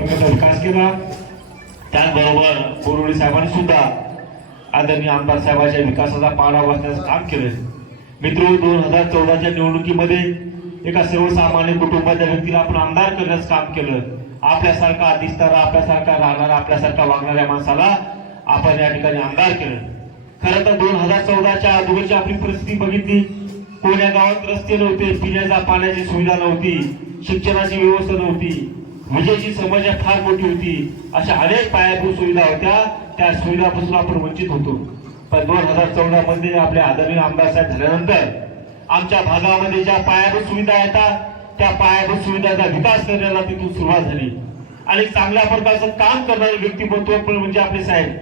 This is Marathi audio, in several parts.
विकास केला। त्याचबरोबर बोरवडे साहेबांनी सुद्धा आदरणीय आमदार साहेबांच्या विकासाचा पाडा वाचण्याचं काम केलं। मित्र 2014च्या निवडणुकीमध्ये एका सर्वसामान्य कुटुंबाच्या व्यक्तीला आपण आमदार करण्याचं काम केलं। आपल्यासारखा दिसणारा, आपल्यासारखा राहणारा, आपल्यासारखा वागणाऱ्या माणसाला आपण या ठिकाणी आमदार केलं। खरं तर 2014च्या अगोदरची आपली परिस्थिती बघितली, कोण्या गावात रस्ते नव्हते, पिण्याच्या पाण्याची सुविधा नव्हती, शिक्षणाची व्यवस्था नव्हती, विजेची समस्या फार मोठी होती। अशा अनेक पायाभूत सुविधा होत्या, त्या सुविधापासून आपण वंचित होतो। पण 2014 मध्ये आपले आदरणीय आमदार साहेब झाल्यानंतर आमच्या भागामध्ये ज्या पायाभूत सुविधा येतात त्या पायाभूत सुविधांचा विकास करण्याला तिथून सुरुवात झाली। आणि चांगल्या प्रकारचं काम करणारे व्यक्तिमत्व म्हणजे आपले साहेब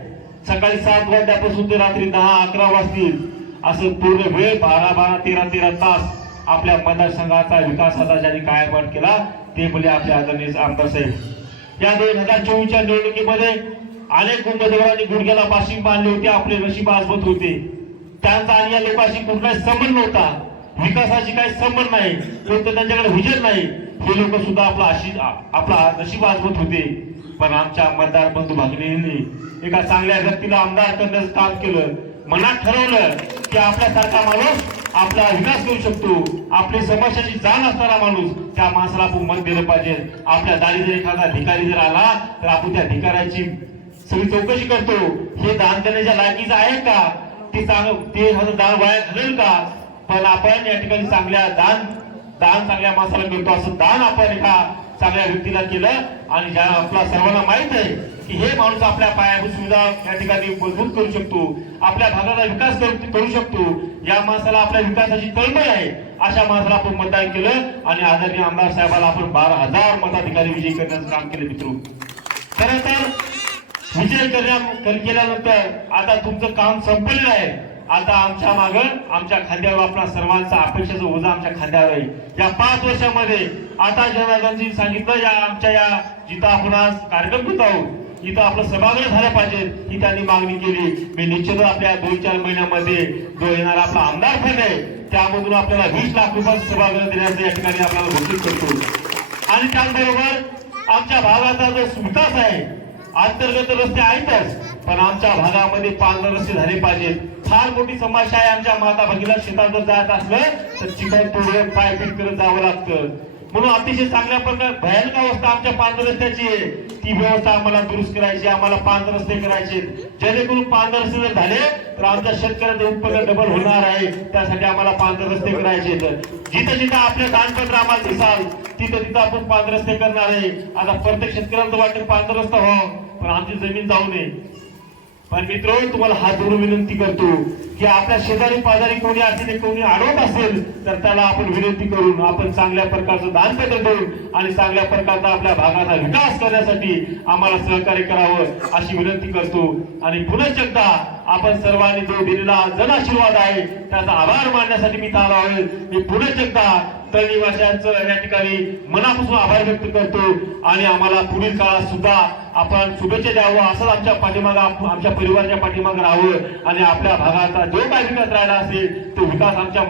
सकाळी 7 वाजल्यापासून ते रात्री 10-11 वाजतील असं पूर्ण वेळ 12-13 तास आपल्या मतदारसंघाचा विकासाचा ज्यांनी कायापाठ केला ते म्हणजे आपले आदरणीय आमदार साहेब। या 2024च्या निवडणुकीमध्ये अनेक उमेदवारांनी गुडघ्याला बाशिंग बांधले होते, आपले नशीब आजबत होते। त्यांचा आणि या लोकांशी कुठलाही संबंध नव्हता, विकासाची काही संबंध नाही, कोणतं त्यांच्याकडे विजन नाही। हे लोक सुद्धा आपला नशीब आजबत होते। पण आमच्या मतदार बंधू भगिनींनी एका चांगल्या व्यक्तीला आमदार करण्याचं काम केलं। मनात ठरवलं की आपल्यासारखा माणूस आपला विकास करू शकतो, आपली समस्याची जाण असणारा माणूस, त्या माणसाला आपण मत दिलं पाहिजे। आपल्या दारी जर एखादा अधिकारी जर आला तर आपण त्या अधिकाऱ्याची सगळी चौकशी करतो, हे दान करण्याच्या लायकीचं आहे का, ते दान वाया घालेल का। पण आपण या ठिकाणी दान चांगल्या माणसाला करतो, असं दान आपण एका चांगल्या व्यक्तीला केलं। आणि ज्या आपला सर्वांना माहित आहे की हे माणूस आपल्या पायाभूत सुविधा या ठिकाणी मजबूत करू शकतो, आपल्या भागाचा विकास करू शकतो, या माणसाला आपल्या विकासाची तळमळ आहे, अशा माणसाला आपण मतदान केलं। आणि आदरणीय आमदार साहेबाला आपण 12,000 मताधिकारी विजयी करण्याचं काम केलं। मित्र खरं तर विजय केल्यानंतर आता तुमचं काम संपलेलं आहे। आता आमच्या मागं आमच्या खांद्यावर आपला सर्वांचा अपेक्षाचं ओझं आमच्या खांद्यावर आहे। या 5 वर्षामध्ये आता जनार्दनजी सांगितलं या जिथं आपण आज कार्यक्रम घेत आहोत इथं आपलं सभागृह झालं पाहिजे ही त्यांनी मागणी केली। मी निश्चितच आपल्या 2-4 महिन्यामध्ये जो येणारा आपला आमदार फंड आहे त्यामधून आपल्याला 20 लाख रुपये सभागृह देण्याचं या ठिकाणी आपल्याला घोषित करतो। आणि त्याचबरोबर आमच्या भागाचा जो विकास आहे, अंतर्गत रस्ते आहेतच, पण आमच्या भागामध्ये पांढरे रस्ते झाले पाहिजेत। फार मोठी समस्या आहे, आमच्या माता भगिनीला शेतात जर जायचं असलं तर चिखल तोडून पायपीट करत जावं लागतं। म्हणून अतिशय चांगल्या प्रकारे भयानक अवस्था आमच्या पांढरे रस्त्याची आहे, ती व्यवस्था आम्हाला दुरुस्त करायची, आम्हाला पांढरे रस्ते करायचे, जेणेकरून पांढरे रस्ते जर झाले तर आमच्या शेतकऱ्याचं उत्पन्न डबल होणार आहे। त्यासाठी आम्हाला पांढरे रस्ते करायचे। जिथं जिथं आपल्या दानपत्र आम्हाला दिसाल तिथं आपण पांढरे रस्ते करणार आहे। आता प्रत्येक शेतकऱ्यांचं वाटतं पांढरा रस्ता व्हावं, पण आमची जमीन जाऊ नये। पण मित्र तुम्हाला हात जोडून विनंती करतो की आपल्या शेजारी पाजारी कोणी असेल, कोणी अडवत असेल तर त्याला आपण विनंती करून आपण चांगल्या प्रकारचं दानपत्र देऊन आणि चांगल्या प्रकारचा आपल्या भागाचा विकास करण्यासाठी आम्हाला सहकार्य करावं अशी विनंती करतो। आणि पुन्हा एकदा आपण सर्वांनी जो दिलेला जन आशीर्वाद आहे त्याचा आभार मानण्यासाठी मी आलो आहे। मी पुन्हा एकदा तळनिवाशांचं या ठिकाणी मनापासून आभार व्यक्त करतो। आणि आम्हाला पुढील काळात सुद्धा आपण शुभेच्छा द्यावं, असं आमच्या पाठीमागं आमच्या परिवाराच्या पाठीमागं राहावं। आणि आपल्या भागाचा जो काही विकास राहिला असेल तो विकास आमच्या